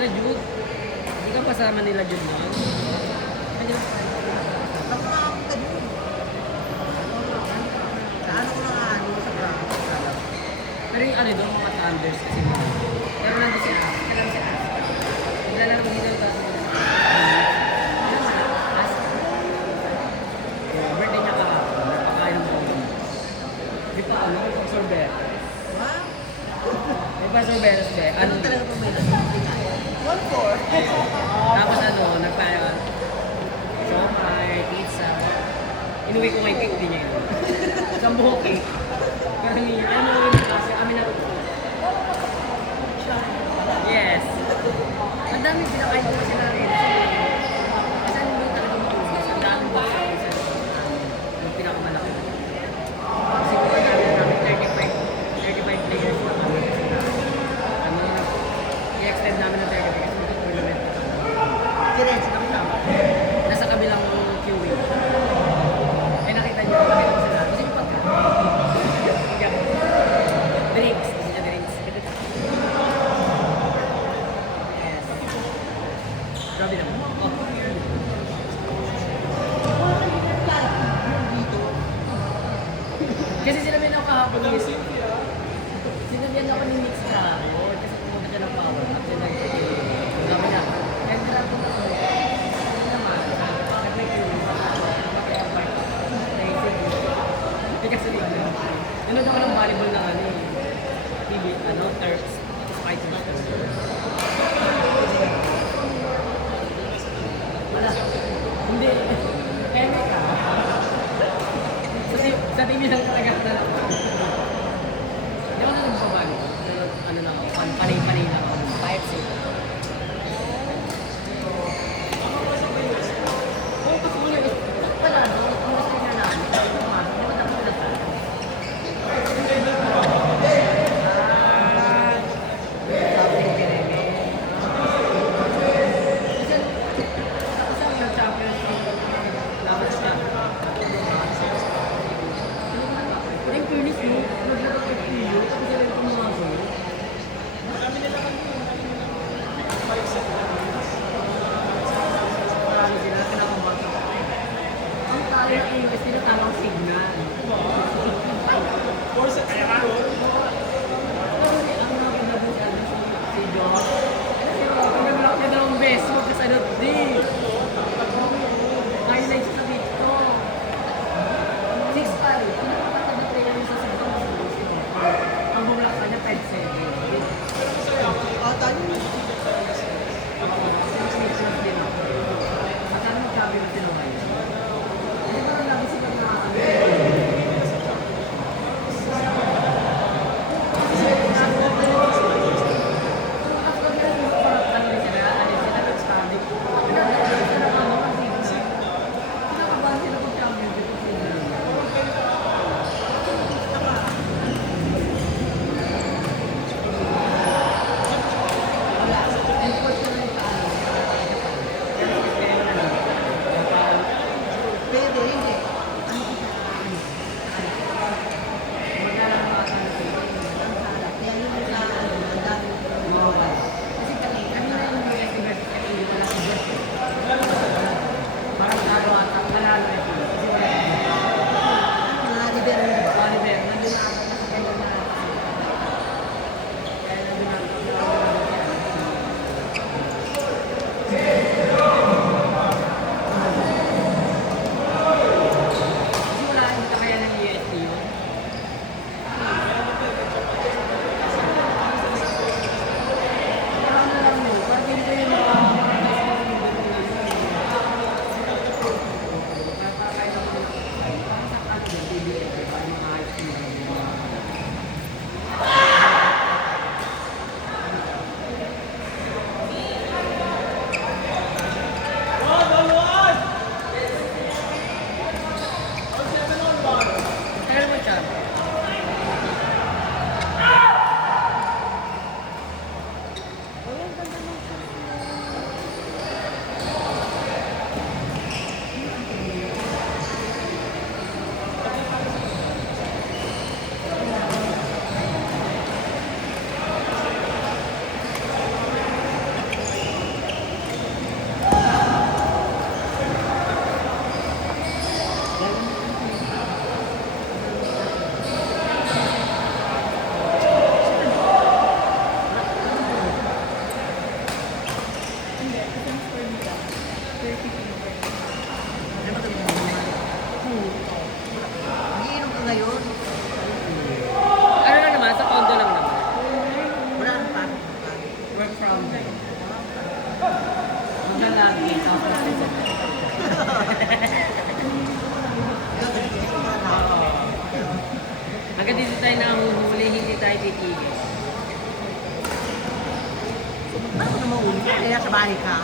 Sila Jude. Hindi ka kasama nila Jude na. Ako nga ako ka dun. Sa ano ko na ano sa practice. Pero yung ano doon, mga thunders kasi nila. Pero nandun sila. Kailan sila. Wala lang kung hindi ba. Birthday niya kahapon. Napakain mo. Di pa ano, may pang-sorbet. Wow. May pang-sorbet. Ano talaga po may nasa? 1-4. Tapos ano, nagpaano. Siomay, pizza. Inuwi ko may cake din niya yun. Isang buhok cake. Pero ano yung kasi amin na ito. Yes. Ang dami pinakain ko kasi namin. Kasi ano yung talagang maubos. Ang dami ko sa isa. Yung pinakamalaki. Siguro namin 35 players na kami. Ano na, i-extend namin ng 35 kasi mag-tournament. Diretso kami tama. Nasa kabilang queuing. Eh nakita niyo yung sila. Kasi yung pagkain. Drinks. Gusto niya drinks. Yes. Grabe naman. Oh. Kasi sinabihan ako kahapon is, sinabihan ako ni Nick sa kahapon. Kasi pumunta siya ng power up. Siya sabi niya, and grabe na ako. Hindi naman. Nag-queuing. Mag-airport. Hindi kasi nanood ako ng volleyball ng ano eh. TV, ano, Turks. Fight Turks. Wala. Hindi. Eme ka. Sa TV lang talaga ako na. Hindi ako na nagpabali. Pero ano lang ako, panay-panay lang ako. 5-6. Oo, kasi yun. Wala, doon. Ang gusto niya namin. Hindi ko tapos na tayo. Bombay. Maglalagi. Tapos isa. Hanggang dito tayo nahuhuli, hindi tayo titigil. Paano ka mauli? Kaya sa bahay ka?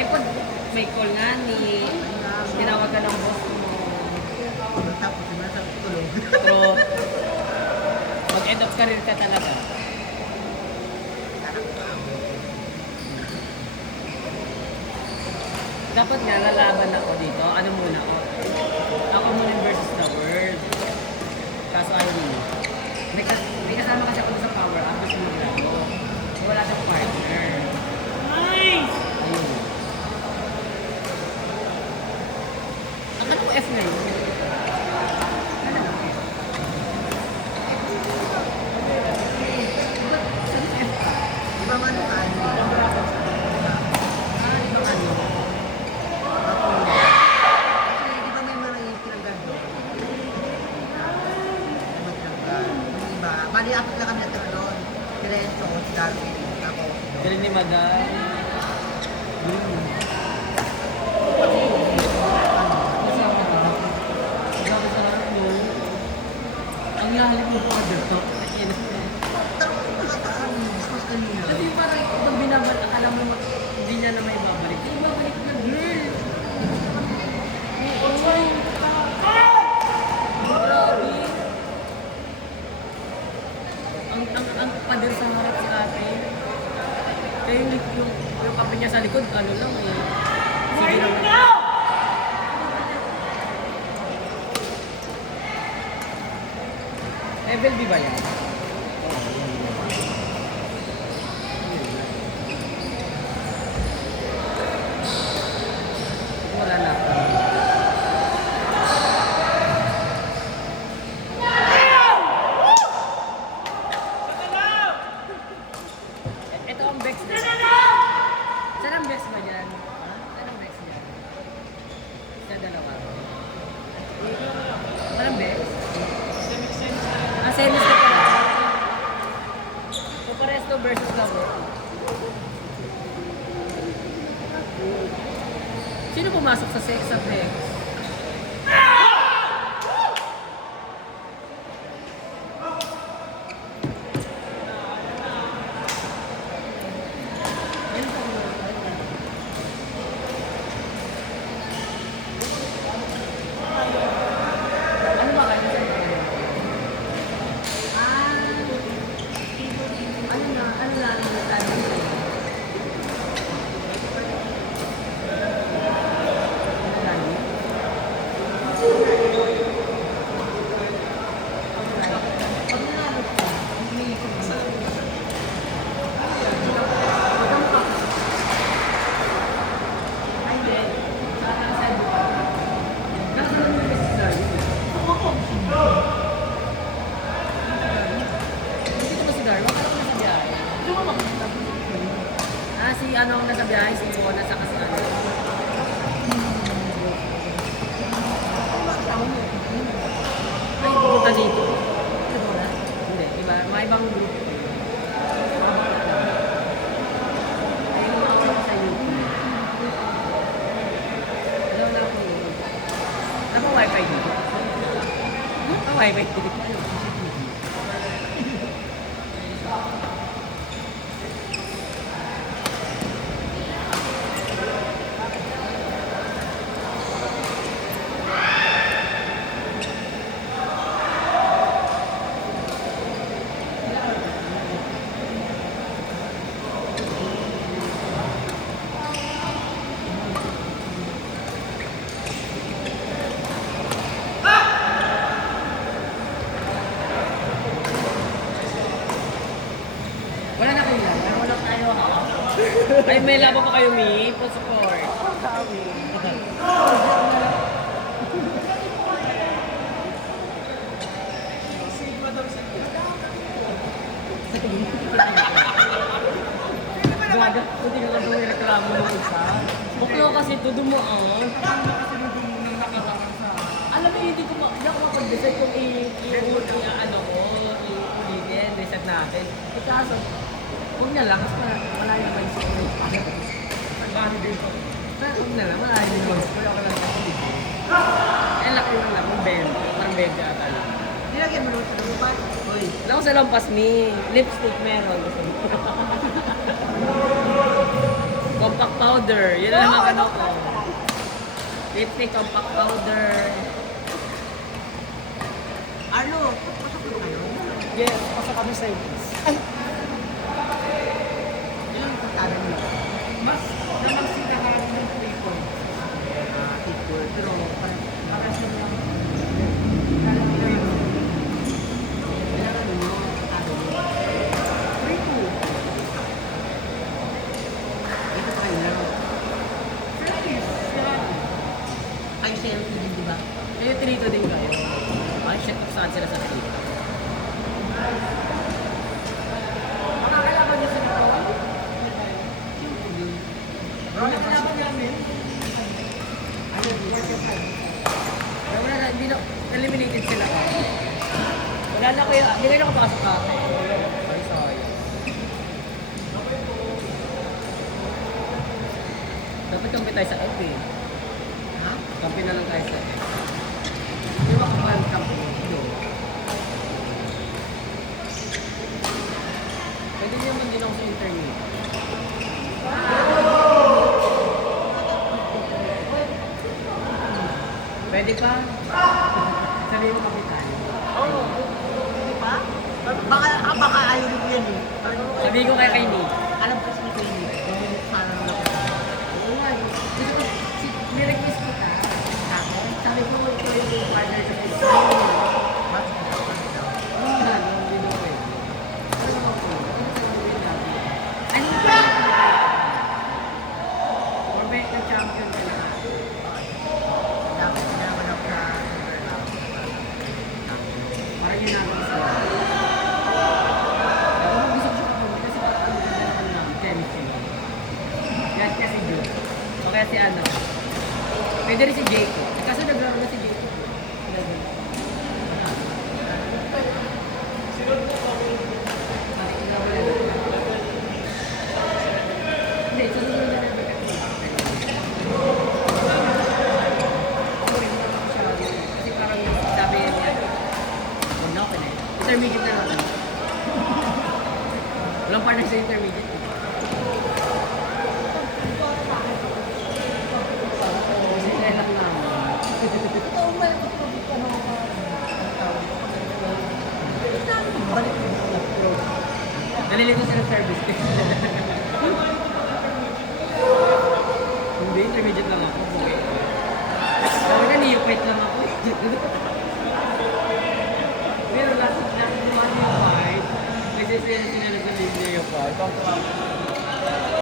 Eh pag may call nga ni tinawag ka ng boss mo, Tapos naman sa tulog. trot, mag-end of career ka talaga. Dapat nga lalaban ako dito. Ano muna ako? Ako muna versus the world. Kaso ayaw mo. May kasama kasi ako sa power up. Gusto mo ako. Wala siyang partner. Nice! Ayun. Ang ano F ngayon? Ano lang F? Saan F? Di ba man ka? Ah, di ba ano? Kasi di ba may mga pinagdan doon? Yung iba, bali apat lang kami natira doon. Diretso, si Darwin, ako. Galing ni Madam. Ang lalim mo po dito. Kasi parang pag binabalik, akala mo hindi niya na may babalik. Hindi babalik na girl. Grabe. Ang pader sa harap si ate. Kaya yung kape niya sa likod, ano lang eh. Sige naman. FLB ba yan? Wala na. Ito ang Bex na. Saan ang Bex ba dyan? Saan ang Bex dyan? Sa dalawa. Saan ang Bex? Ah, semis ka pala. So, pares to versus the world. Sino pumasok sa sex at Bex? Ano ba kayo sa inyo? Ano na ang natanong kayo? Ano lagi? Pag nanalo ka, hindi ko na. Ay, hindi. Sana sa buka. Nasa naman yung message dito ba si Darwa? Ano ko nasa biyahe? Ah, si ano ang nasa biyahe? Si Mona sa kasano. Ay, pupunta dito. Hindi, iba. Mga ibang group. Ayun lang ako sa YouTube. Alam na ako yun. Ano wifi dito? Ano wifi dito? Wala na kayo lang. Wala tayo ha. Ay, may laban pa kayo, Mi. Pa-support. Gaga, hindi ka lang yung reklamo ng isa. Buklo kasi ito dumaan. Alam mo, hindi ako mapag-decide kung i-ano ko, i-ulitin, reset natin. Ikaso, huwag na lang, kasi malayo naman yung school. Bakit dito? Huwag na lang, malayo yung school. Ako lang kasi. Eh, laki lang lang, yung bed. Parang bed ata lang. Nilagyan mo doon sa lumpas. Uy. Wala ko sa lampas ni lipstick meron. Compact powder. Yun lang ang ano ko. Lipstick, compact powder. Arlo, pasok mo kayo. Yes, pasok kami sa Ibis. Ay! Ilang pagkalan mo? Mas naman sinaharap ng 3 points. Equal. Pero parang Para siya lang. Kala ko na yun. kailangan mo pagkalan mo. 3-2. Ito kayo lang. Service. Yan. Kayo sa'yo din, di ba? Eh, trito din kayo. Ay, shit, saan sila sa trito? Makakalaban niyo sa Nicole? Bro, Nakalaban namin. Ano, work at home. Pero wala na, hindi na, eliminated sila. Wala na kayo, hindi kayo nakapasok ka. Ay, sorry. Dapat kampi tayo sa F eh. Ha? Kampi na lang tayo sa F. Di ba kapag kampi? Hindi. Pwede naman din ako sa internet. Pwede pa? Sabihin mo kampi tayo. Oo. Di ba? Baka ayaw mo yan eh. Sabihin ko kay Nick. Alam ko si Queenie. Kung sana mo lang. Oo nga, gusto ko, nirequest kita. Sabi ko, ito yung partner sa Facebook. Mas masarap daw. Oo nga, hindi daw pwede. Ano naman po? Ano ba? Or may champion ka na. Dapat sinamanap sa Parang yun namin sila. Ako gusto ko siya kapag kasi ano lang, chemistry. Yan kasi Joe. O kaya si ano. Pwede rin si Jacob. Kaso naglaro na si Jacob. Hindi, susunod na namin kasi. Kasi parang sabi niya, huwag na ako na eh. Intermediate na lang. Walang partner sa intermediate. Sila lang naman. Nalilito sila sa service. Hindi, intermediate lang ako. Sabi na, niyupit lang ako. Pero last month yung fight, kasi sila sa linya yung fight.